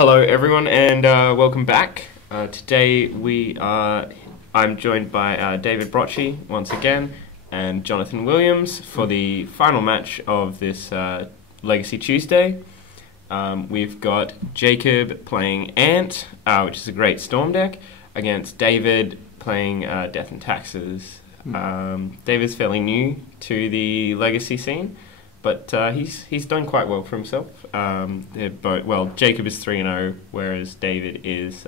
Hello everyone and welcome back. Today I'm joined by David Brocci once again and Jonathan Williams for the final match of this Legacy Tuesday. We've got Jacob playing Ant, which is a great Storm deck, against David playing Death and Taxes. David's fairly new to the Legacy scene, but he's done quite well for himself. Jacob is 3-0, whereas David is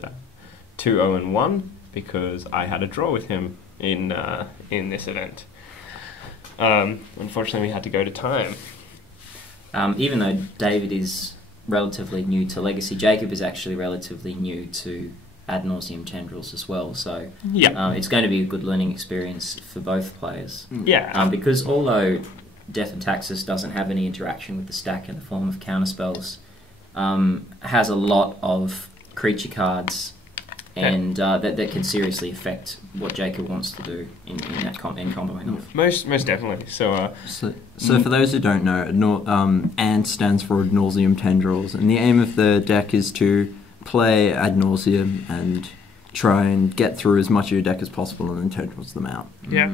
2-0-1 because I had a draw with him in this event. Unfortunately, we had to go to time. Even though David is relatively new to Legacy, Jacob is actually relatively new to Ad Nauseam Tendrils as well. So it's going to be a good learning experience for both players. Yeah. Because although Death and Taxes doesn't have any interaction with the stack in the form of counterspells, has a lot of creature cards, and that can seriously affect what Jacob wants to do in comboing off. Most definitely. So for those who don't know, ANT stands for Ad Nauseam Tendrils, and the aim of the deck is to play Ad Nauseam and try and get through as much of your deck as possible and then tendrils them out. Yeah.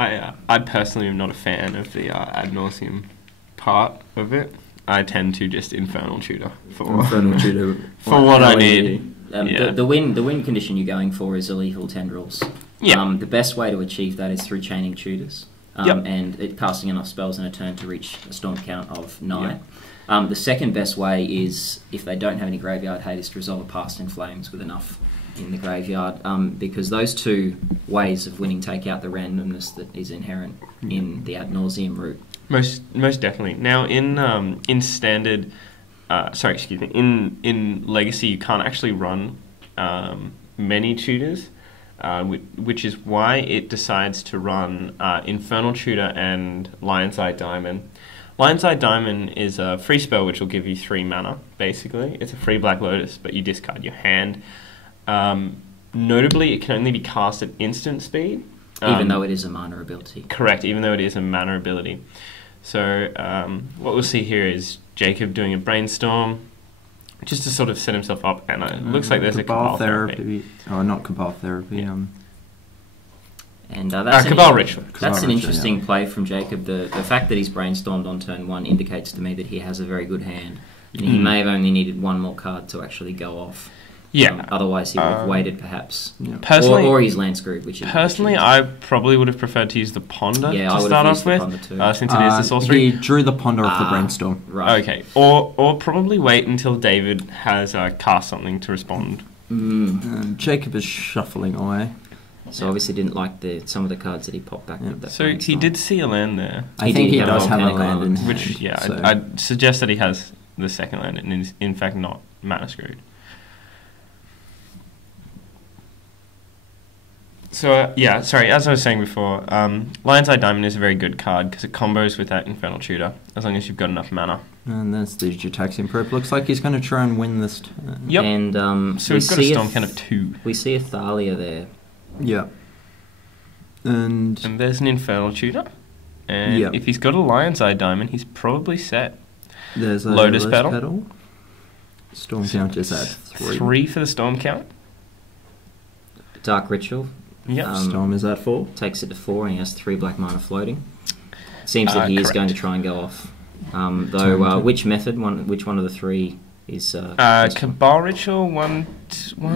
I personally am not a fan of the Ad Nauseam part of it. I tend to just Infernal Tutor for what I need. The win condition you're going for is illegal tendrils. Yeah. The best way to achieve that is through chaining tutors, and casting enough spells in a turn to reach a storm count of 9. The second best way is, if they don't have any graveyard hate, is to resolve a Past in Flames with enough in the graveyard, because those two ways of winning take out the randomness that is inherent in the Ad Nauseam route. Most definitely. Now in standard, in Legacy you can't actually run many tutors, which is why it decides to run Infernal Tutor and Lion's Eye Diamond. Lion's Eye Diamond is a free spell which will give you 3 mana, basically. It's a free Black Lotus, but you discard your hand. Notably, it can only be cast at instant speed. Even though it is a mana ability. Correct, even though it is a mana ability. So what we'll see here is Jacob doing a Brainstorm, just to sort of set himself up, and it looks like there's a Cabal Therapy. Oh, not Cabal Therapy. And that's Cabal Ritual. That's an interesting play from Jacob. The fact that he's brainstormed on turn 1 indicates to me that he has a very good hand. And he may have only needed one more card to actually go off. Yeah. Otherwise, he would have waited, perhaps. Yeah. Personally, or he's land screwed. I probably would have preferred to use the Ponder to start off with, since it is the sorcery. He drew the Ponder off the Brainstorm. Right. Okay. Or probably wait until David has cast something to respond. Jacob is shuffling away. So obviously didn't like some of the cards that he popped back with. That so he did see a land there. I think he does have a land in hand. Which, I'd suggest that he has the second land and is in fact not mana screwed. So, as I was saying before, Lion's Eye Diamond is a very good card because it combos with that Infernal Tutor, as long as you've got enough mana. And that's the Jutaxian Prep. Looks like he's going to try and win this turn. Yep. And, so we've got a Storm count of 2. We see a Thalia there. Yeah. And there's an Infernal Tutor. And if he's got a Lion's Eye Diamond, he's probably set. There's a Lotus Petal. Storm count is at 3. 3 for the Storm count. Dark Ritual. Yep. Storm is at 4. Takes it to 4 and he has 3 black mana floating. Seems that he is going to try and go off. Which one of the 3 is... Cabal Ritual, 1,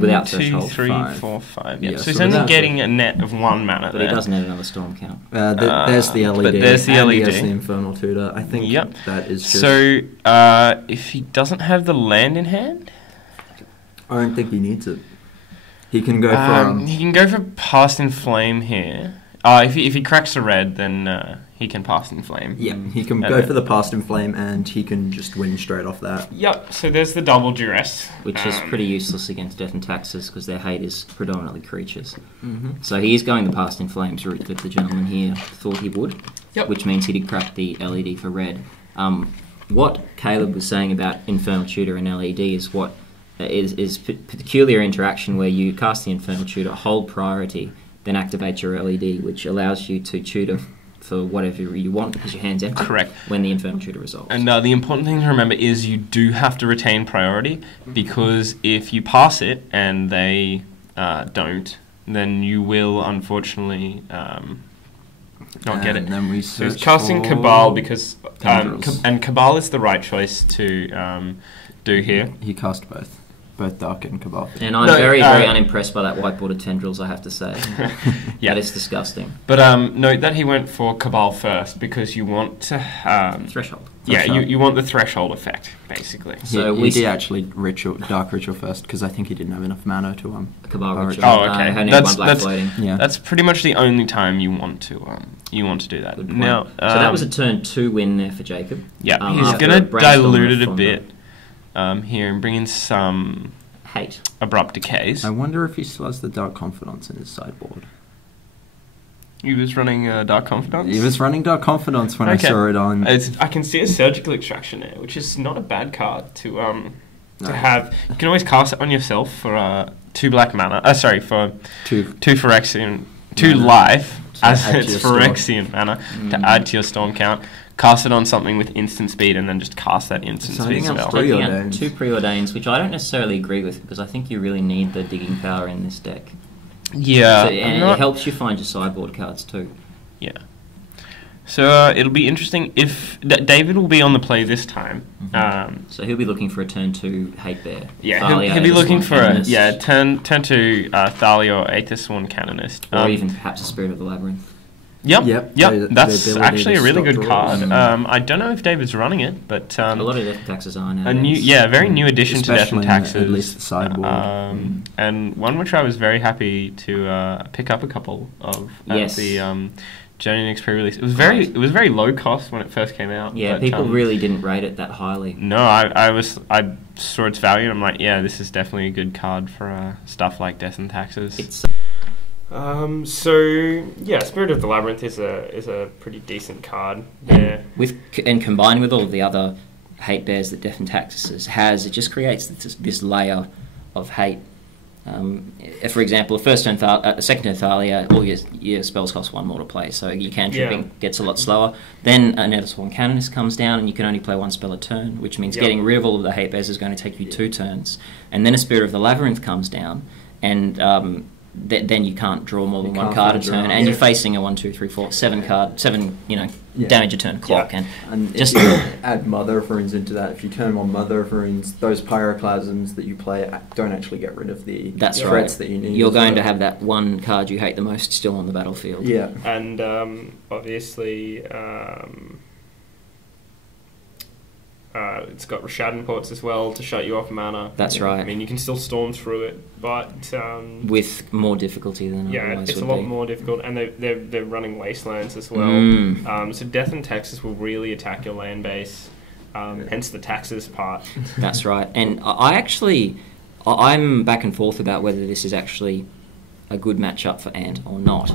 without 2, threshold, 3, 5. 4, 5. Yeah, So he's only getting a net of 1 mana But there. he doesn't have another Storm count. There's the LED. But there's the LED. He has the Infernal Tutor. I think that is just... So, if he doesn't have the land in hand... I don't think he needs it. He can go for... he can go for Past in Flame here. If he cracks the red, then he can Past in Flame. Yeah, he can go for the Past in Flame, and he can just win straight off that. Yep, so there's the double duress. Which is pretty useless against Death and Taxes, because their hate is predominantly creatures. So he is going the Past in Flames route that the gentleman here thought he would, which means he did crack the LED for red. What Caleb was saying about Infernal Tutor and LED is what... is peculiar interaction where you cast the Infernal Tutor, hold priority, then activate your LED, which allows you to tutor for whatever you want because your hand's empty. Correct. When the Infernal Tutor resolves. And the important thing to remember is you do have to retain priority, because if you pass it and they don't, then you will unfortunately not get it. And then we So he's search casting for Cabal because tendrils. and Cabal is the right choice to do here. He cast both Dark and Cabal. And I'm No, very unimpressed by that whiteboarded tendrils, I have to say. Yeah. That is disgusting. But note that he went for Cabal first because you want to Threshold. yeah, Threshold. you want the threshold effect basically. So he we did actually Dark Ritual first because I think he didn't have enough mana to Cabal Power Ritual. Oh, okay. Only That's- one black floating. Yeah. That's pretty much the only time you want to do that. Good point. Now, So that was a turn 2 win there for Jacob. yeah. um, He's after gonna a brainstorm dilute it a from bit here and bring in some Hate. abrupt decays. I wonder if he still has the Dark Confidence in his sideboard. He was running Dark Confidence. He was running Dark Confidence when I Okay. saw it on. I can see a surgical extraction there, which is not a bad card to No. have. You can always cast it on yourself for 2 black mana. For Two 2 Phyrexian, 2 Mana. life, To as add to it's your storm. Phyrexian mana to add to your storm count. Cast it on something with instant speed, and then just cast that instant So I speed think spell. I'm Taking out Preordains. 2 Preordains, which I don't necessarily agree with because I think you really need the digging power in this deck. Yeah, So, I'm and not- it helps you find your sideboard cards too. Yeah. So it'll be interesting if David will be on the play this time. So he'll be looking for a turn 2 Hate Bear. Yeah, Thalia, he'll be Aethys looking One for Canonist, turn to Thalia or Aethys One Canonist. or even perhaps a Spirit of the Labyrinth. Yep. Yep, That's the ability actually to a really stop good draws. card. I don't know if David's running it, but A lot of death taxes are now. a very new addition to Death Especially and in Taxes. at least the sideboard. And one which I was very happy to pick up a couple of at Yes. the Journey X pre-release. It was very low cost when it first came out. Yeah, but, people really didn't rate it that highly. No, I saw its value and I'm like, yeah, this is definitely a good card for stuff like Death and Taxes. It's Spirit of the Labyrinth is a pretty decent card there. and combined with all of the other hate bears that Death and Taxes has, it just creates this layer of hate. For example, second turn Thalia, all your spells cost 1 more to play, so your cantripping gets a lot slower. Then an Aethys One Canonist comes down, and you can only play 1 spell a turn, which means getting rid of all of the hate bears is going to take you 2 turns. And then a Spirit of the Labyrinth comes down, and then you can't draw more than 1 card a turn, and you're facing a 1, 2, 3, 4, 7 damage a turn clock, And just if you add Mother of Runes into that, if you turn on Mother of Runes, those pyroclasms that you play don't actually get rid of the threats that you need. You're going to have that 1 card you hate the most still on the battlefield. Yeah. And obviously, it's got Rashadan Ports as well to shut you off mana. That's right. I mean, you can still storm through it, but With more difficulty than otherwise it's a would lot be. more difficult, and they're running Wastelands as well. So Death and Taxes will really attack your land base, hence the taxes part. That's right. And I'm back and forth about whether this is actually a good matchup for Ant or not.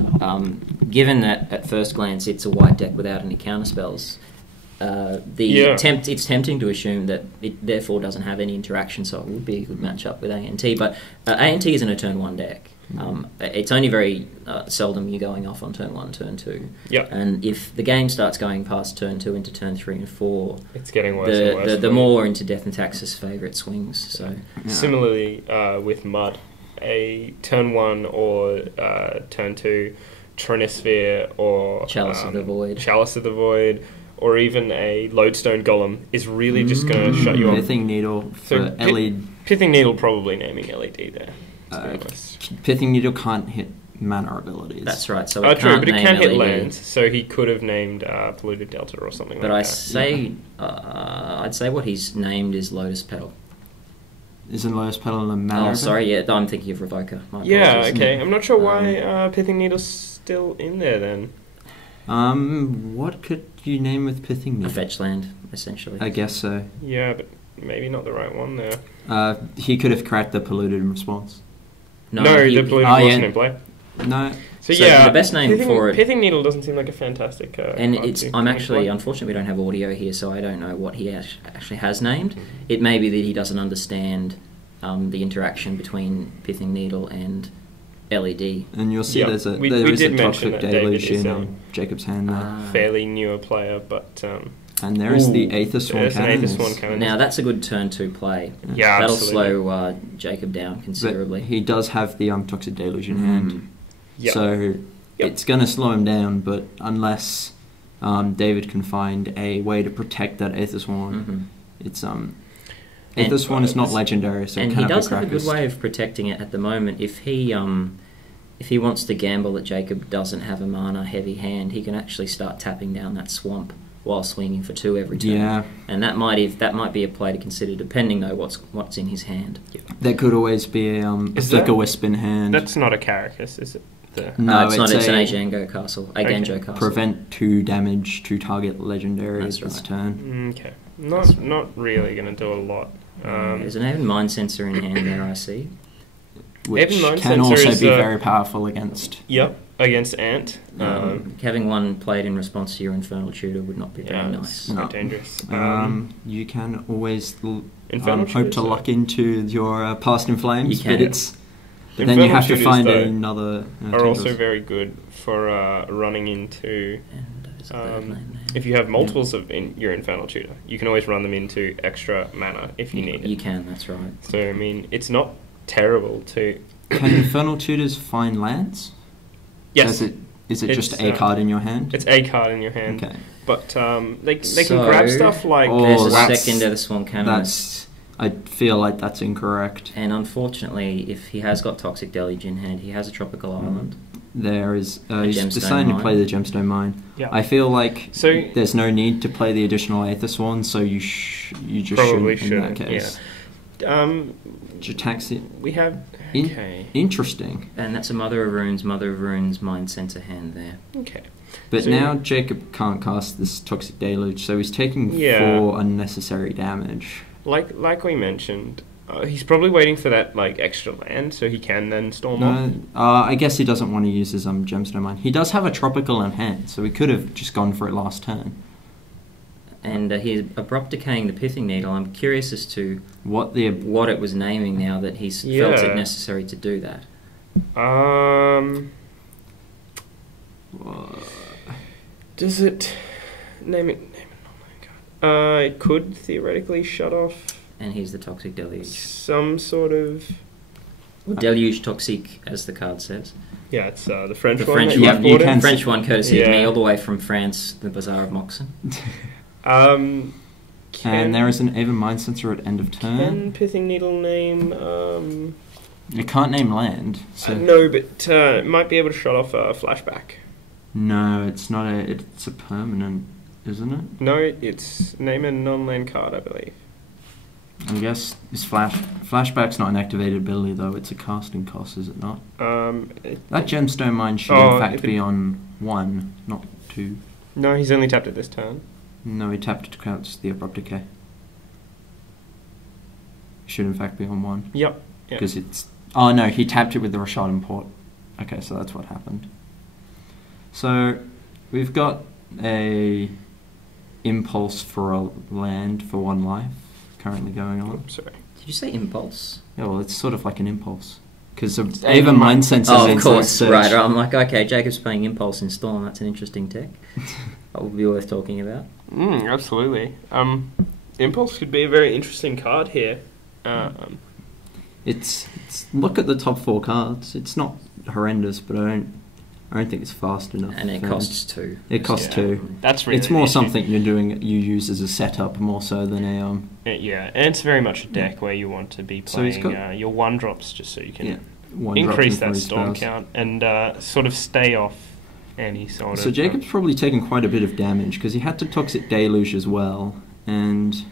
Given that at first glance it's a white deck without any counterspells, it's tempting to assume that it therefore doesn't have any interaction, so it would be a good matchup with ANT. But ANT isn't a turn 1 deck. It's only very seldom you're going off on turn 1, turn 2. Yep. And if the game starts going past turn 2 into turn 3 and 4, It's getting worse and worse. the more into Death and Taxes' favourite swings. So Similarly, with Mud, a turn 1 or turn 2 Trinisphere or Chalice of the Void, or even a Lodestone Golem is really just going to shut you off. Pithing Needle for LED. Pithing Needle probably naming LED there. To be honest. Pithing Needle can't hit mana abilities. that's right. So True, but it can hit LED. lands, so he could have named Polluted Delta or something But like that. I'd say what he's named is Lotus Petal. Isn't Lotus Petal a mana? Sorry, I'm thinking of Revoker. My Yeah, apologies. okay. I'm not sure why Pithing Needle's still in there then. What could you name with Pithing A Needle? fetch land, essentially. I guess so. Yeah, but maybe not the right one there. He could have cracked the Polluted in response. No, the Polluted wasn't in play. No. So So the best name for it- Pithing Needle doesn't seem like a fantastic and card it's. to I'm play. actually, unfortunately, we don't have audio here, so I don't know what he actually has named. It may be that he doesn't understand the interaction between Pithing Needle and LED. And you'll see Yep. there We is did a mention Toxic that David Deluge is, in Jacob's hand there. fairly newer player, but And there is the Ooh, Aether Sworn there's an Cannon. Aether Sworn Cannon. Now that's a good turn 2 play. Yeah, That'll absolutely. slow Jacob down But considerably. he does have the Toxic Deluge in hand. Yep. So Yep. it's going to slow him down, but unless David can find a way to protect that Aether Sworn, it's Aether Sworn is not legendary, so and it he cannot does be have a good practiced. way of protecting it at the moment. If he wants to gamble that Jacob doesn't have a mana heavy hand, he can actually start tapping down that swamp while swinging for 2 every turn. Yeah, And that might be a play to consider, depending though what's in his hand. there could always be a Is Flicker that- Wisp in hand. That's not a Caracas, is it? No, it's not. It's an a Agenjo castle. Agenjo castle. prevent 2 damage to target legendary That's this right. turn. Okay. Not really going to do a lot. There's an Aven Mind Sensor in hand there, I see. Which Even Mind can Sensor also is, be very powerful against. Yep, against Ant. Having one played in response to your Infernal Tutor would not be very Yeah, nice. it's quite No. dangerous. You can always Infernal hope Tutors, to luck into your Past in Flames, You can. but it's but then you Infernal have to Tutors, find though, another. are also tendrils. very good for running into. And there's a bird name there. If you have multiples of your Infernal Tutor, you can always run them into extra mana if you need You it. can, that's right. So I mean, it's not terrible to. Can Infernal Tutors find lands? Yes, Is it just It's, a card in your hand? it's a card in your hand, Okay. but they can So, grab stuff like. Oh, There's a that's- second of the Swan Cannon. That's. I feel like that's incorrect. And unfortunately, if he has got Toxic Deluge in hand, he has a Tropical Island. There is. He's Gemstone deciding to Mine. play the Gemstone Mine. Yeah. I feel like So there's no need to play the additional Aether Sworn, so you just probably shouldn't in that shouldn't. case. Yeah. Jataxi. We have. In- Okay. Interesting. And that's a Mother of Runes Mind Sensor hand there. Okay. But So- now Jacob can't cast this Toxic Deluge, so he's taking Yeah. 4 unnecessary damage. Like we mentioned, he's probably waiting for that like extra land so he can then storm off. No, I guess he doesn't want to use his Gemstone Mine. He does have a Tropical in hand, so we could have just gone for it last turn. And he's abrupt decaying the Pithing Needle. I'm curious as to What it was naming now that he's felt Yeah. it necessary to do that. Does it name it? It could theoretically shut off And here's the Toxic Deluge. some sort of. Deluge Toxique, as the card says. Yeah, it's the French The one. French that yeah, you've you bought can in. French one, courtesy of me, Yeah. all the way from France, the Bazaar of Moxon. Can, and there is an Aven Mind Sensor at end of turn. Can Pithing Needle name? You can't name land, so No, but it might be able to shut off a flashback. no, it's not a. It's a permanent, isn't it? No, it's name a non-land card, I believe. I guess this flashback's not an activated ability though. It's a casting cost, is it not? That Gemstone Mine should Oh, in fact if it- be on 1, not 2. No, he's only tapped it this turn. No, he tapped to count the abrupt decay. Should in fact be on 1 Yep. Yeah. because it's. Oh no, he tapped it with the Rashad Import. Okay, so that's what happened. So we've got a impulse for a land for 1 life currently going on. Oops, sorry. Did you say Impulse? Yeah, well, it's sort of like an impulse because It's Aven Mind Sensor. Oh, of course. Right, I'm like, okay, Jacob's playing Impulse in Storm. That's an interesting tech. That would be worth talking about. Absolutely. Impulse could be a very interesting card here. It's look at the top 4 cards. It's not horrendous, but I don't think it's fast enough. And it costs 2. It costs Yeah. 2. That's really It's more the issue. something you use as a setup more so than a Yeah, and it's very much a deck where you want to be So he's playing got- your 1-drops just so you can yeah, 1 drop increase and that 3 storm spells. count and sort of stay off any sort of. So Jacob's probably taken quite a bit of damage because he had to Toxic Deluge as well, and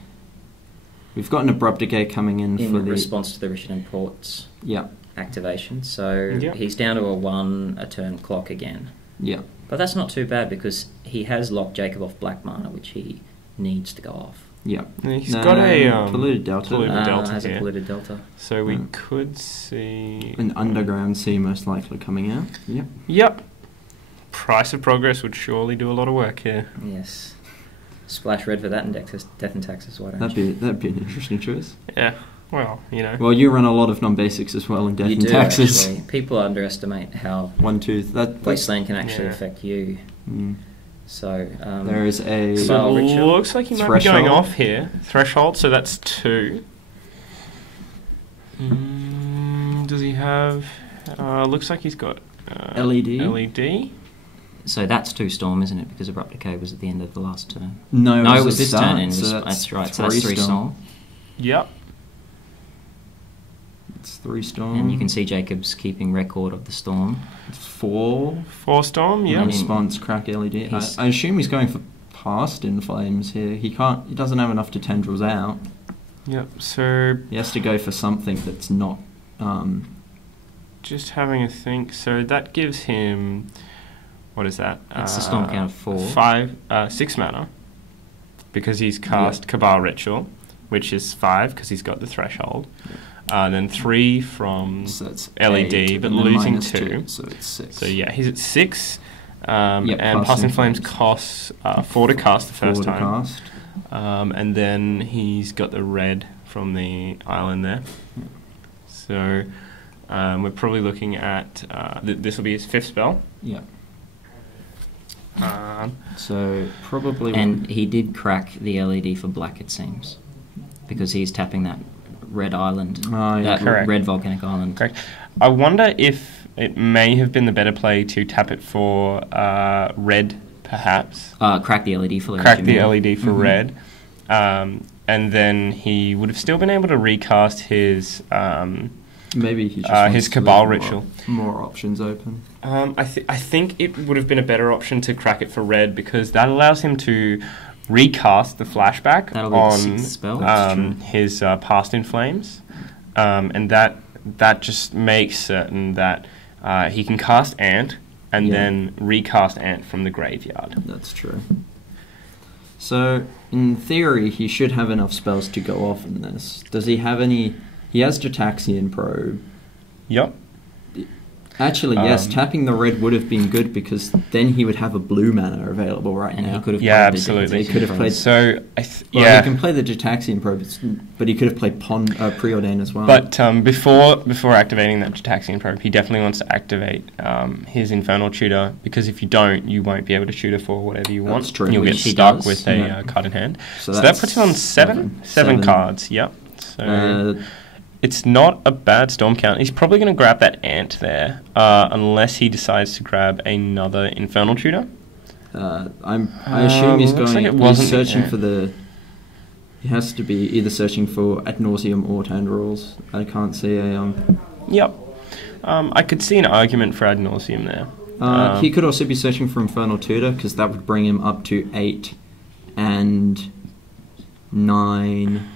we've got an Abrupt Decay coming in In for the response to the Richard Imports yeah activation. So Yeah. he's down to a 1 a turn clock again. yeah. But that's not too bad because he has locked Jacob off black mana, which he needs to go off. Yeah. He's got a polluted delta, polluted- Delta has a here. polluted delta. So we Mm. could see an underground sea most likely coming out. Yep. Yep. Price of Progress would surely do a lot of work here. Yes. Splash red for that and Death and Taxes. Why don't That'd be an interesting choice. Yeah. Well, you know. Well, you run a lot of non-basics as well in Death You and do, Taxes. actually. People underestimate how 1, 2. That's Wasteland can actually Yeah. affect you. So there is a So Cabal it Ritual. looks like he might be going Threshold. off here. Threshold, so that's 2. Does he have... looks like he's got... LED? LED? So that's 2 Storm, isn't it? Because Abrupt Decay was at the end of the last turn. No, No, it at was this start, turn in. so That's right. So that's 3 Storm. Yep. It's 3 storm. And you can see Jacob's keeping record of the storm. It's 4. 4 Storm, yep. And Response crack LED. He's- I assume he's going for past in flames here. He can't. He doesn't have enough to tendrils out. Yep, so He has to go for something that's not. just having a think. So that gives him... What is that? It's a storm count of 4. 6 mana. Because he's cast Cabal Ritual, which is 5 because he's got the threshold. Then 3 from So it's LED, 8, but and then losing minus 2. So it's 6. So yeah, he's at 6. Yep, And Past Past in in Flames Flames. costs 4 to cast the 4 first to time. cast. And then he's got the red from the island there. So we're probably looking at... this will be his 5th spell. Yeah. Um, So probably. And he did crack the LED for black, it seems. Because he's tapping that red island. Oh, yeah. That Correct. red volcanic island. correct. I wonder if it may have been the better play to tap it for red, perhaps. Crack the LED for red. Crack you the mean? LED for red. And then he would have still been able to recast his... Maybe he just his wants to Cabal leave Ritual. More options open. I think it would have been a better option to crack it for red because that allows him to recast the flashback That'll be the on 6th spell. That's true. his Past in Flames, and that just makes certain that he can cast Ant and Yeah. then recast Ant from the graveyard. That's true. So, in theory, he should have enough spells to go off in this. Does he have any... He has Jataxian Probe. Yep. Actually, yes, tapping the red would have been good because then he would have a blue mana available right And now. he could have Yeah, played the absolutely. He could have played... So Well, yeah. he can play the Jataxian Probe, but he could have played Preordain as well. But before activating that Jataxian Probe, he definitely wants to activate his Infernal Tutor, because if you don't, you won't be able to tutor for whatever you want. That's true. You'll get Which he stuck does. with a Yeah. card in hand. So So that that's puts him on seven cards, yep. So it's not a bad storm count. He's probably going to grab that Ant there, unless he decides to grab another Infernal Tutor. I assume he's looks going... like it he's wasn't- searching yeah. for the... He has to be either searching for Ad Nauseam or Tendrils. I can't see a... Yep. I could see an argument for Ad Nauseam there. he could also be searching for Infernal Tutor, because that would bring him up to 8 and 9...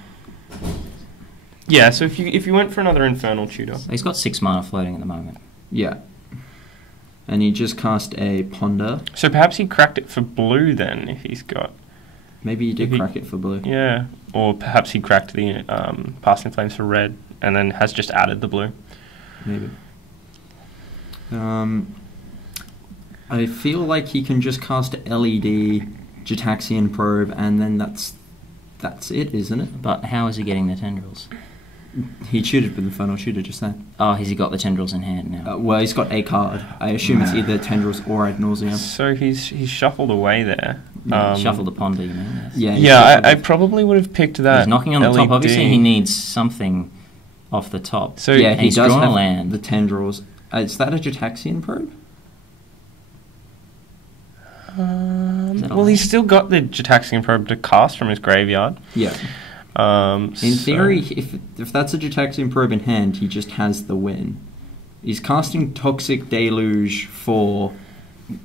Yeah, so if you went for another Infernal Tutor... So he's got 6 mana floating at the moment. Yeah. And he just cast a Ponder. So perhaps he cracked it for blue then, if he's got... Maybe he did If he- crack it for blue. Yeah, or perhaps he cracked the Past in Flames for red and then has just added the blue. Maybe. I feel like he can just cast LED, Jataxian Probe, and then that's it, isn't it? But how is he getting the tendrils? He tutored with Infernal Tutor just then. Oh, has he got the tendrils in hand now? Well, he's got a card. I assume it's either Tendrils or Ad Nauseam. So he's shuffled away there. Shuffle the ponder, you mean? Yes. Yeah, Yeah, I probably would have picked that. He's knocking on the top. LED. Obviously, he needs something off the top. So yeah, and he he's does drawn a have land. the Tendrils. Is that a Jataxian Probe? Is that well, all? he's still got the Jataxian Probe to cast from his graveyard. Yeah. In theory, if that's a Jataxian Probe in hand, he just has the win. He's casting Toxic Deluge for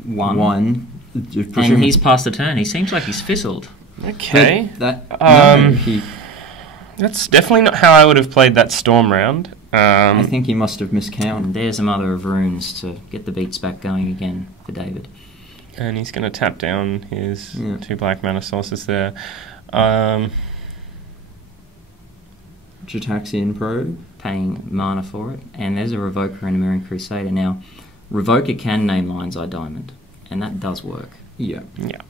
1. And he's past the turn. He seems like he's fizzled. Okay, He, that's definitely not how I would have played that storm round. I think he must have And miscounted. there's a mother of runes to get the beats back going again for David. And he's going to tap down his Yeah. 2 black mana sources there. Jataxian Probe. Paying mana for it. And there's a Revoker and a Mirroring Crusader. Now, Revoker can name Lion's Eye Diamond. And that does work. Yeah. Yeah.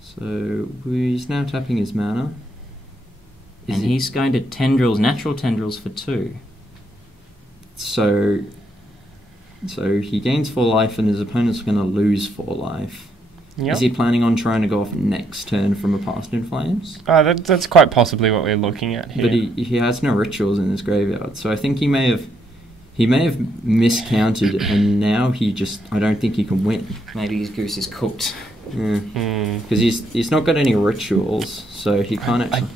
So he's now tapping his mana. And he's going to tendrils, natural tendrils for 2. So he gains 4 life and his opponent's going to lose 4 life. Yep. Is he planning on trying to go off next turn from a Past in Flames? That's quite possibly what we're looking at here. But he has no rituals in his graveyard, so I think he may have miscounted, and now I don't think he can win. Maybe his goose is cooked. Because he's not got any rituals, so he can't actually...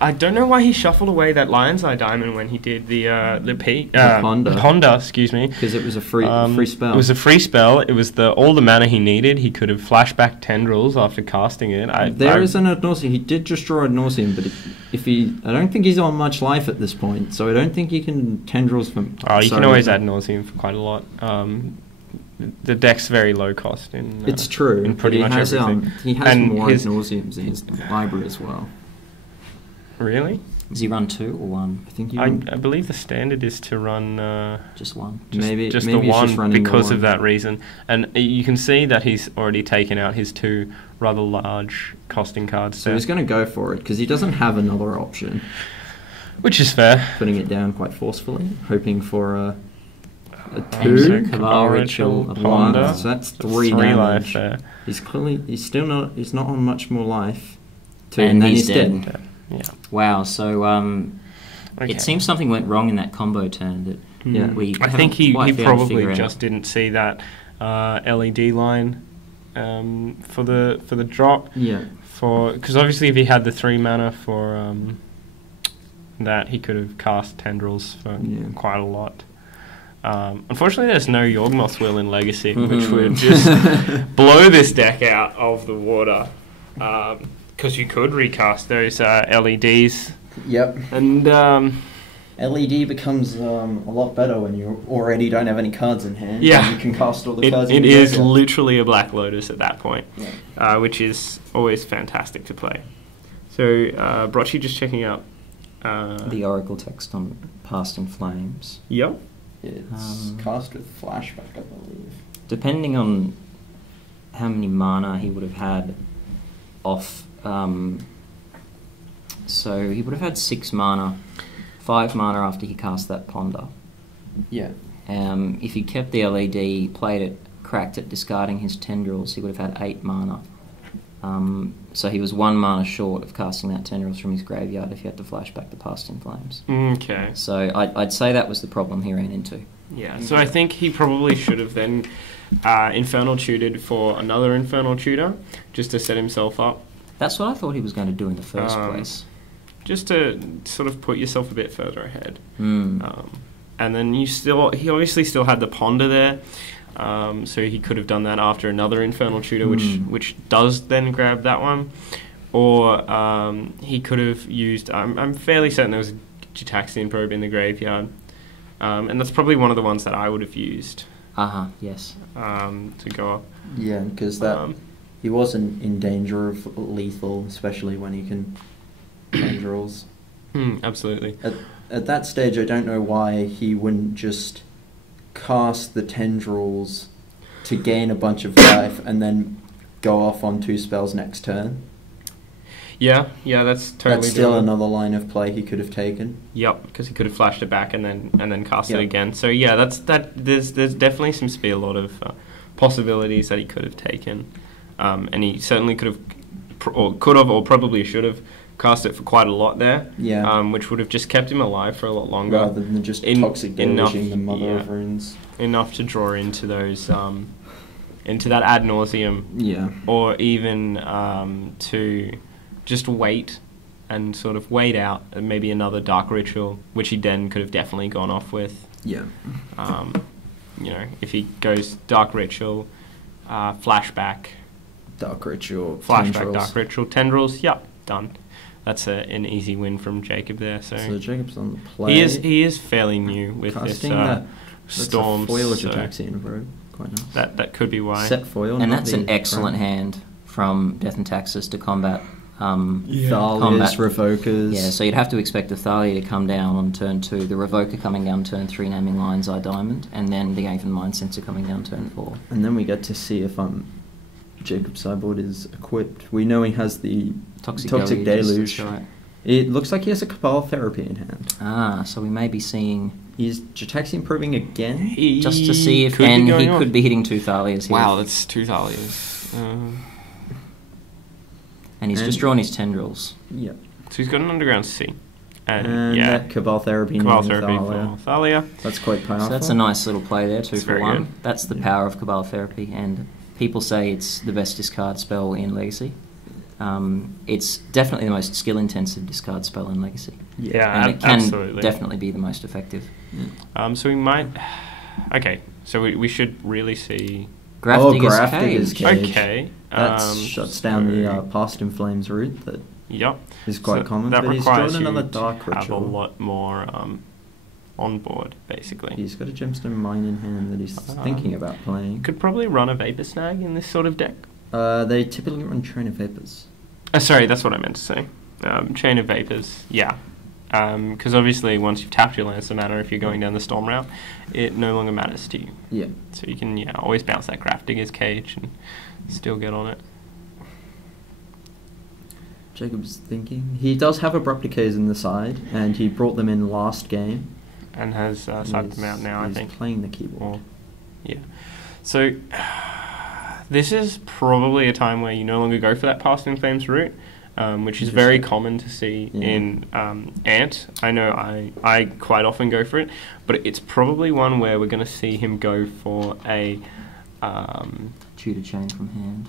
I don't know why he shuffled away that Lion's Eye Diamond when he did the Ponder, excuse me. Because it was a free spell. It was a free spell. It was all the mana he needed. He could have flashback Tendrils after casting it. There is an Ad Nauseam. He did just draw Ad Nauseam, but I don't think he's on much life at this point, so I don't think he can Tendrils from... You can always Ad Nauseam for quite a lot. The deck's very low cost it's true. In pretty much everything. He has more Ad Nauseams in his library as well. Really? Does he run 2 or 1? I think I believe the standard is to run just 1. Maybe the he's one just running because the of that reason. And you can see that he's already taken out his 2 rather large costing cards. So he's going to go for it because he doesn't have another option. Which is fair. Putting it down quite forcefully, hoping for a 2 Cabal Ritual, a Ponder. 1. So that's 3 life damage. there. He's not on much more life. And then he's dead. Yeah. Wow, so Okay. it seems something went wrong in that combo turn that Yeah. I think he quite probably just didn't see that LED line for the drop. Yeah. Because obviously if he had the 3 mana for that, he could have cast Tendrils for quite a lot. Unfortunately, there's no Yawgmoth's Will in Legacy, which would just blow this deck out of the water. Because you could recast those LEDs. Yep. And LED becomes a lot better when you already don't have any cards in hand. Yeah. You can cast all the cards in It your is deck. literally a Black Lotus at that point, Yeah. which is always fantastic to play. So, Brochy just checking out. the Oracle text on Past in Flames. Yep. It's cast with flashback, I believe. Depending on how many mana he would have had off... so he would have had 6 mana, 5 mana after he cast that Ponder. Yeah. If he kept the LED, played it, cracked it, discarding his Tendrils, he would have had 8 mana. So he was 1 mana short of casting that Tendrils from his graveyard if he had to flashback the Past in Flames. Okay. So I'd say that was the problem he ran into. Yeah, so I think he probably should have then Infernal Tutored for another Infernal Tutor, just to set himself up. That's what I thought he was going to do in the first place. Just to sort of put yourself a bit further ahead. Mm. And then he obviously still had the Ponder there, so he could have done that after another Infernal Tutor, which does then grab that one. Or he could have used, I'm fairly certain there was a Gitaxian Probe in the graveyard, and that's probably one of the ones that I would have used. Yes. To go up. Yeah, because he wasn't in danger of lethal, especially when he can Tendrils. Absolutely. At that stage, I don't know why he wouldn't just cast the Tendrils to gain a bunch of life and then go off on 2 spells next turn. Yeah, that's totally. That's still doable. another line of play he could have taken. Yep, because he could have flashed it back and then cast it again. So yeah, there's definitely seems to be a lot of possibilities that he could have taken, and he certainly could have, or probably should have cast it for quite a lot there. Yeah. Which would have just kept him alive for a lot longer, rather than just toxic deluging the Mother of Runes. Enough to draw into those, into that Ad Nauseam. Yeah. Or even to just wait and sort of wait out maybe another Dark Ritual, which he then could have definitely gone off with. Yeah. If he goes Dark Ritual, flashback, Dark Ritual, flashback, Tendrils. Dark Ritual, Tendrils. Yep, done. That's an easy win from Jacob there. So Jacob's on the play. He is fairly new with casting this Storm. Storm. Foil Gitaxian Probe. Quite nice. That could be why. Set foil. And that's an excellent hand from Death and Taxes to combat Thalia's Revokers. Yeah, so you'd have to expect the Thalia to come down on turn 2, the Revoker coming down turn 3, naming Lion's Eye Diamond, and then the Aven Mind Sensor coming down turn 4. And then we get to see if Jacob's sideboard is equipped. We know he has the Toxic Deluge. That's right. It looks like he has a Cabal Therapy in hand. Ah, so we may be seeing... Is Jataxi improving again? Just to see if... And he could be hitting 2 Thalias here. Wow, that's 2 Thalias. And he's just drawn his Tendrils. Yeah. So he's got an Underground C. And yeah, that Cabal Therapy Cabal for Thalia. That's quite powerful. So that's a nice little play there, 2 for 1. good. That's the power of Cabal Therapy, and people say it's the best discard spell in Legacy. It's definitely the most skill-intensive discard spell in Legacy. Yeah, and it can absolutely. definitely be the most effective. So we might... Okay, so we should really see... Grafdigger's Cage. Okay. That shuts down the Past in Flames route that is quite common. That but he's drawn requires another you Dark to have a Ritual. lot more on board, basically. He's got a Gemstone Mine in hand that he's thinking about playing. Could probably run a Vapor Snag in this sort of deck. They typically run Train of Vapors. Sorry, that's what I meant to say. Chain of Vapors, yeah. Because obviously once you've tapped your lands to mana, if you're going down the Storm route, it no longer matters to you. Yeah. So you can always bounce that Grafdigger's Cage and still get on it. Jacob's thinking. He does have Abrupt Decays in the side, and he brought them in last game. And has sided them out now, I think. He's playing the keyboard. Yeah. So this is probably a time where you no longer go for that Past in Flames route, which is very common to see in Ant. I know I quite often go for it, but it's probably one where we're going to see him go for a... Tutor Chain from hand.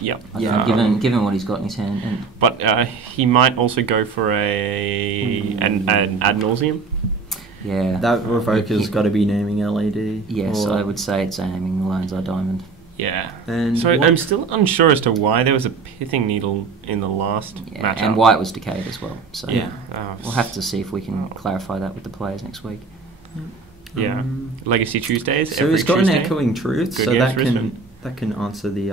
Yep. Yeah, given what he's got in his hand. But he might also go for an ad nauseum. Yeah. That Revoker's got to be naming LAD. Yes, I would say it's aiming the Lions Eye Diamond. Yeah. And so I'm still unsure as to why there was a Pithing Needle in the last matchup. And why it was decayed as well. So yeah. We'll have to see if we can clarify that with the players next week. Yeah. Legacy Tuesdays. So he's got Tuesday. an Echoing Truth, so that can answer the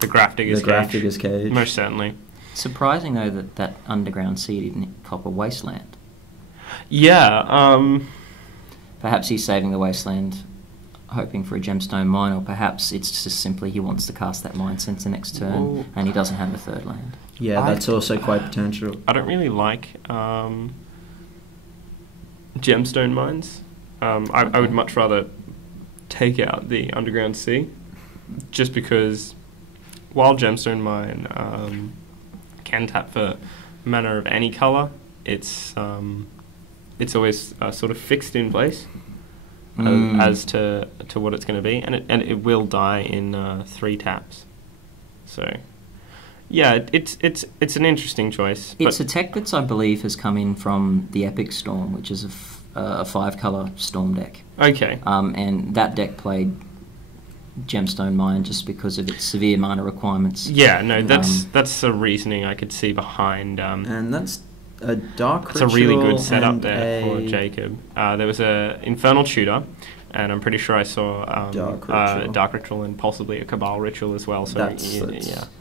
Grafdigger's Cage. Most certainly. Surprising though that Underground Sea didn't copper Wasteland. Yeah. Perhaps he's saving the Wasteland, hoping for a Gemstone Mine, or perhaps it's just simply he wants to cast that Mind Sense the next turn, and he doesn't have a third land. Yeah, that's also quite potential. I don't really like Gemstone Mines. I would much rather take out the Underground Sea, just because while Gemstone Mine can tap for mana of any colour, it's always sort of fixed in place as to what it's going to be, and it will die in 3 taps. So yeah, it's an interesting choice. It's a tech that I believe has come in from the Epic Storm, which is a 5-colour Storm deck. Okay. And that deck played Gemstone Mine just because of its severe mana requirements. Yeah, no, that's the reasoning I could see behind. And that's a Dark It's Ritual. a really good setup there for Jacob. There was a Infernal Tutor, and I'm pretty sure I saw Dark Ritual and possibly a Cabal Ritual as well. So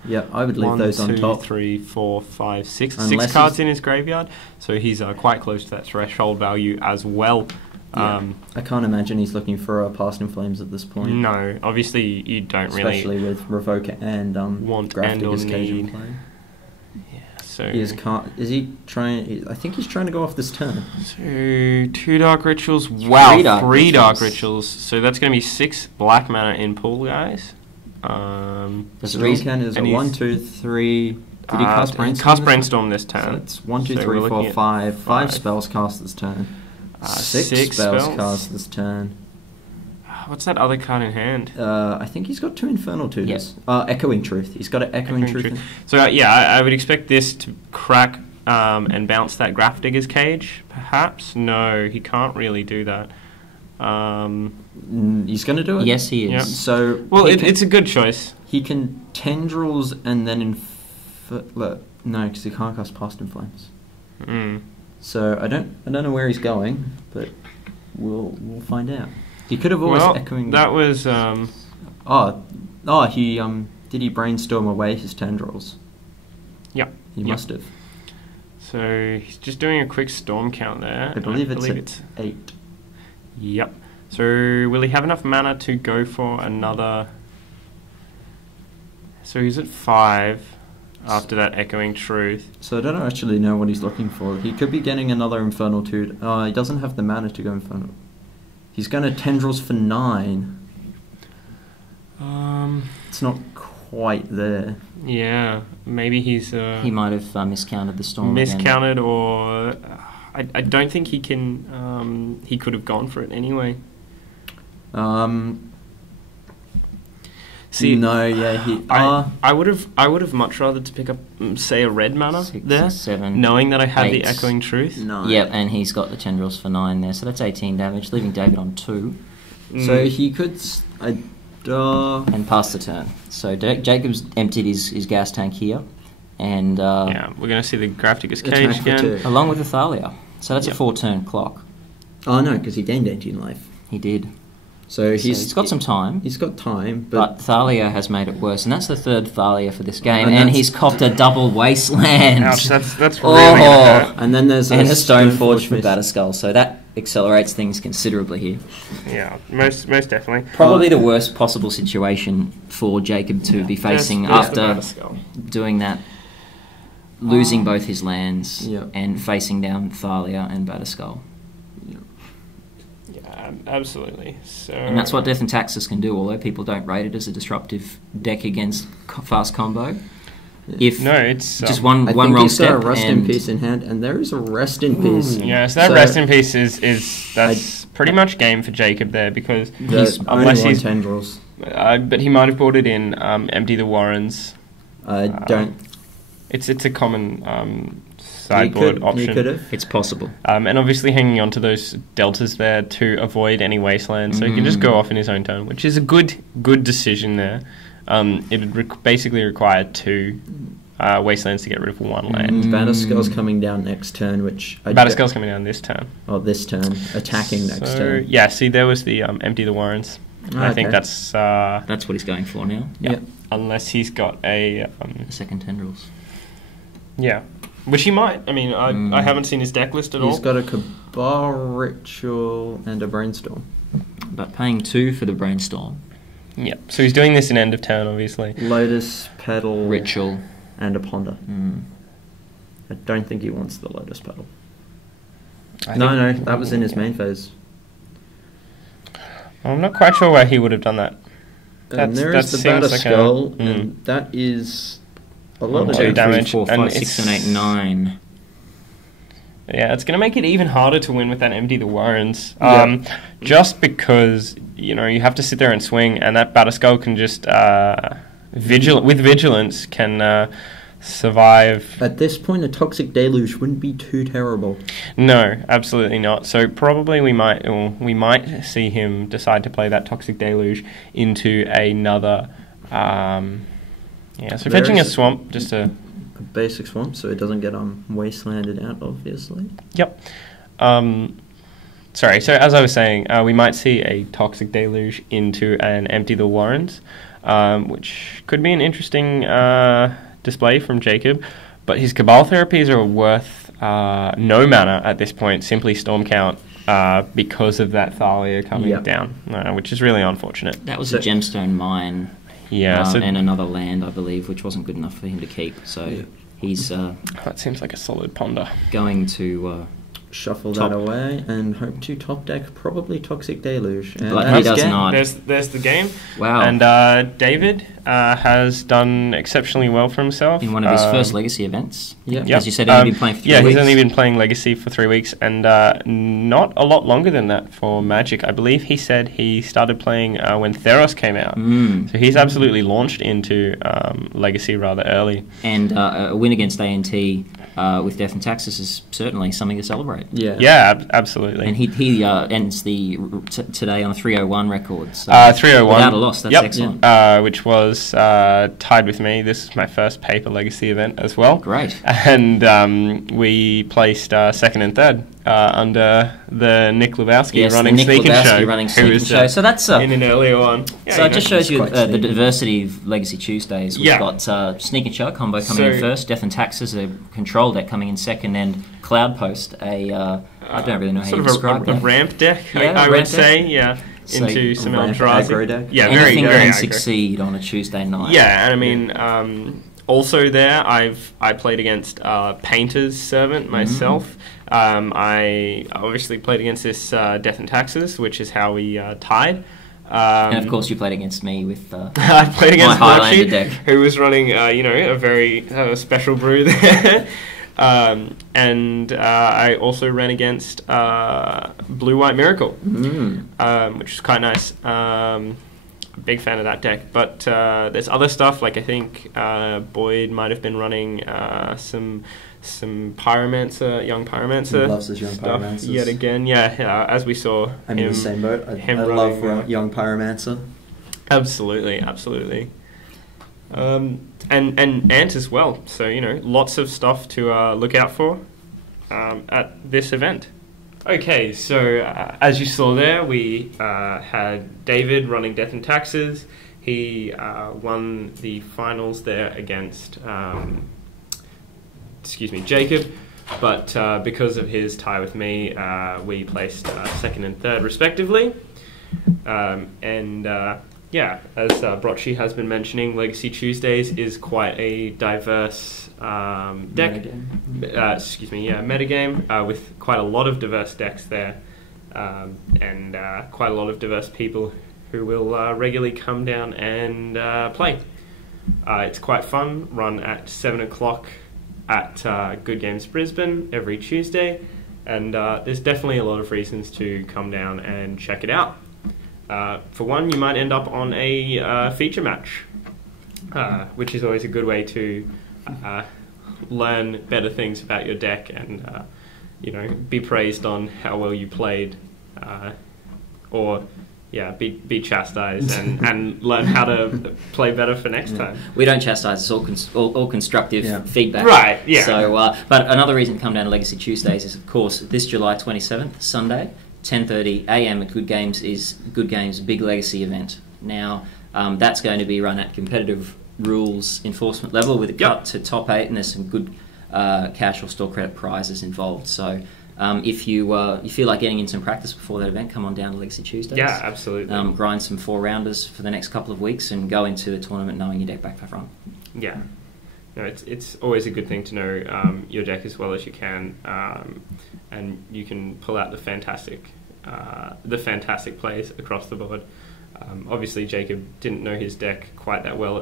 yeah, I would leave those on top. 1, 2, 3, 4, 5, 6. Unless 6 cards in his graveyard, so he's quite close to that threshold value as well. Yeah. I can't imagine he's looking for a Past in Flames at this point. No, obviously you don't especially with Revoker and want Grafdigger's and or Cage in need. play. So Is he trying? I think he's trying to go off this turn. So 2 Dark Rituals. Wow, 3 Dark Rituals. So that's going to be 6 black mana in pool, guys. Stormcan is a 1, 2, 3. Did he cast Brainstorm? Cast Brainstorm this turn. So it's 1, 2, 3, 4, 5. 5 spells cast this turn. 6 spells cast this turn. What's that other card in hand? I think he's got 2 Infernal Tutors. Yes. Echoing Truth. He's got an Echoing Truth. So I would expect this to crack and bounce that Grafdigger's Cage, perhaps? No, he can't really do that. He's going to do it? Yes, he is. Yep. So it's a good choice. He can Tendrils and then no, because he can't cast Past in Flames. So I don't know where he's going, but we'll find out. He could have always echoing. That was. He brainstorm away his Tendrils? Yeah, he must have. So he's just doing a quick storm count there. I believe it's 8. Yep. So will he have enough mana to go for another? So he's at 5. after that Echoing Truth. So I don't actually know what he's looking for. He could be getting another Infernal Tutor. Oh, he doesn't have the mana to go Infernal. He's going to Tendrils for 9. It's not quite there. Yeah, maybe he's... he might have miscounted the Storm miscounted again. Or... I don't think he can... he could have gone for it anyway. See, no, yeah, I would have much rather to pick up, say, a red mana 6, there, 7, knowing that I had 8. the Echoing Truth. No. Yep, and he's got the Tendrils for 9 there, so that's 18 damage, leaving David on 2. So he could... and pass the turn. So Jacob's emptied his gas tank here, and yeah, we're going to see the Grafticus Attack Cage for again. 2. along with the Thalia. So that's Yep. a 4-turn clock. Oh, no, because he gained 18 life. He did. So He's got some time. He's got time, But Thalia has made it worse, and that's the third Thalia for this game, And and that's- he's copped a double Wasteland. Ouch, that's really going to hurt. And then there's And a Stoneforge for miss. Batterskull, so that accelerates things considerably here. Yeah, most definitely. Probably the worst possible situation for Jacob to be facing There's the after Batterskull. doing that, losing both his lands Yeah. and facing down Thalia and Batterskull. Yeah, absolutely. So, And that's what Death and Taxes can do, although people don't rate it as a disruptive deck against fast combo. If No, it's... just I one think wrong he's step got a Rest and in Peace in hand, and there is a Rest in Peace. Yeah, so that Rest in Peace that's pretty much game for Jacob there, because He's- Only unless one he's... Tendrils. but he might have brought it in, Empty the Warrens. I don't... It's a common He sideboard could option. have. it's possible. And obviously hanging on to those deltas there to avoid any wasteland, so he can just go off in his own turn, which is a good decision there. It would basically require 2 wastelands to get rid of 1 land. Batterskull's coming down next turn, which... Batterskull's coming down this turn. Oh, this turn. Attacking next turn. Yeah, see, there was the Empty the Warrens. I think okay. that's... That's what he's going for now. yeah, Yep. unless he's got a... The second Tendrils. yeah, which he might. I mean, I haven't seen his deck list at all. He's got a Cabal Ritual and a Brainstorm. But paying 2 for the Brainstorm. Yeah, so he's doing this in end of turn, obviously. Lotus Petal. Ritual. And a Ponder. Mm. I don't think he wants the Lotus Petal. I No, think- that was in his main phase. I'm not quite sure why he would have done that. And there that is the seems like a- Batterskull, and that is a lot of 2 damage. damage. 4, and 5, 6, and 8, it's- 9. Yeah, it's going to make it even harder to win with that Empty the Warrens. Yeah. Just because, you have to sit there and swing, and that Batterskull can just, with Vigilance, can survive. At this point, a Toxic Deluge wouldn't be too terrible. No, absolutely not. So probably we might see him decide to play that Toxic Deluge into another... so There fetching a is- Swamp, just to... A basic swamp, so it doesn't get wastelanded out, obviously. Yep. Sorry, so as I was saying, we might see a Toxic Deluge into an Empty the Warrens, which could be an interesting display from Jacob, but his Cabal therapies are worth no mana at this point, simply Storm Count, because of that Thalia coming Yep. down, which is really unfortunate. That was So- a Gemstone Mine Yeah, and another land, I believe, which wasn't good enough for him to keep. So he's that seems like a solid ponder. going to... Shuffle Top. that away and hope to top deck probably Toxic Deluge. And But that's he does game. not. There's the game. Wow. And David has done exceptionally well for himself. in one of his first Legacy events. Yep. As you said, he's only been playing for 3 weeks. he's only been playing Legacy for 3 weeks, and not a lot longer than that for Magic. I believe he said he started playing when Theros came out. Mm. So he's absolutely launched into Legacy rather early. And a win against ANT with Death and Taxes is certainly something to celebrate. Yeah. Yeah, absolutely. And he ends today on a 301 record. So 301. Without a loss, that's Yep. excellent. Which was tied with me. This is my first paper Legacy event as well. Great. And we placed second and third under the Nick Lebowski Yes, running the Nick Sneak and Lebowski Show. running who Sneak was, and Show. So that's in an earlier one. Yeah, so it just shows you quite the sneaky. diversity of Legacy Tuesdays. We've Yeah. got Sneak and Show combo coming in So- first, Death and Taxes, a control deck coming in second, and Cloud Post, I don't really know how sort you of describe a that. ramp deck, Yeah, I ramp would deck. say, yeah, So into a some ramp Eldrazi. aggro deck? Yeah, Anything very can aggro. succeed on a Tuesday night. Yeah, and I mean, Also there, I played against Painter's Servant myself. I obviously played against this Death and Taxes, which is how we tied. And of course, you played against me with I played against my Highlander deck, who was running, a very special brew there. And I also ran against Blue White Miracle, which is quite nice. Big fan of that deck. But there's other stuff, like I think Boyd might have been running some Pyromancer, young Pyromancer. He loves his young stuff Pyromancers. yet again. Yeah, as we saw. I'm in the same boat. I love young Pyromancer. Absolutely. And Ant as well. So, lots of stuff to look out for at this event. Okay, so as you saw there, we had David running Death and Taxes. He won the finals there against, Jacob. But because of his tie with me, we placed second and third respectively. Yeah, as Brocci has been mentioning, Legacy Tuesdays is quite a diverse deck. Metagame with quite a lot of diverse decks there, and quite a lot of diverse people who will regularly come down and play. It's quite fun. Run at 7 o'clock at Good Games Brisbane every Tuesday, and there's definitely a lot of reasons to come down and check it out. For one, you might end up on a feature match, which is always a good way to learn better things about your deck and be praised on how well you played, or be chastised and learn how to play better for next time. We don't chastise; it's all constructive feedback. Right. Yeah. So, but another reason to come down to Legacy Tuesdays is, of course, this July 27th, Sunday. 10:30 a.m. at Good Games is Good Games' big Legacy event. Now, that's going to be run at competitive rules enforcement level with a cut to top 8, and there's some good cash or store credit prizes involved. So, if you feel like getting in some practice before that event, come on down to Legacy Tuesdays. Yeah, absolutely. Grind some 4-rounders for the next couple of weeks and go into the tournament knowing your deck back by front. Yeah. No, it's always a good thing to know your deck as well as you can, and you can pull out the fantastic plays across the board. Obviously, Jacob didn't know his deck quite that well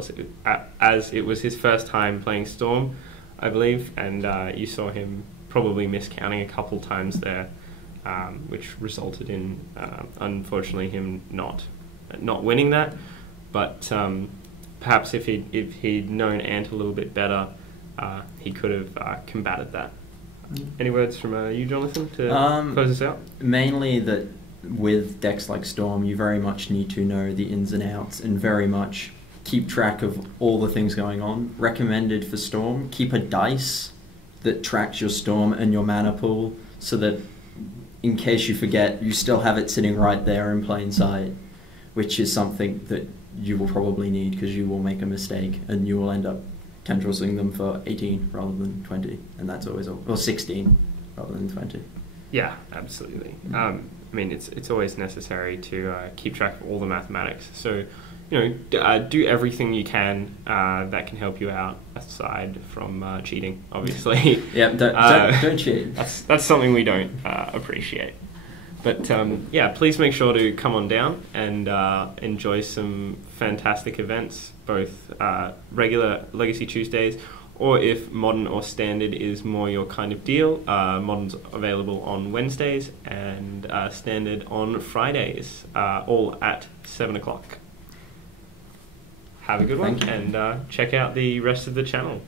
as it was his first time playing Storm, I believe, and you saw him probably miscounting a couple times there, which resulted in unfortunately him not winning that. But perhaps if he'd known Ant a little bit better, he could have combated that. Any words from you, Jonathan, to close us out? Mainly that with decks like Storm, you very much need to know the ins and outs and very much keep track of all the things going on. Recommended for Storm, keep a dice that tracks your Storm and your mana pool so that in case you forget, you still have it sitting right there in plain sight, which is something that you will probably need because you will make a mistake and you will end up tendrilsing them for 18 rather than 20, and that's always or 16 rather than 20. Yeah, absolutely. It's always necessary to keep track of all the mathematics. So, do everything you can that can help you out aside from cheating. Obviously, don't cheat. That's something we don't appreciate. But please make sure to come on down and enjoy some fantastic events, both regular Legacy Tuesdays, or if Modern or Standard is more your kind of deal, Modern's available on Wednesdays and Standard on Fridays, all at 7 o'clock. Have a good one, and check out the rest of the channel.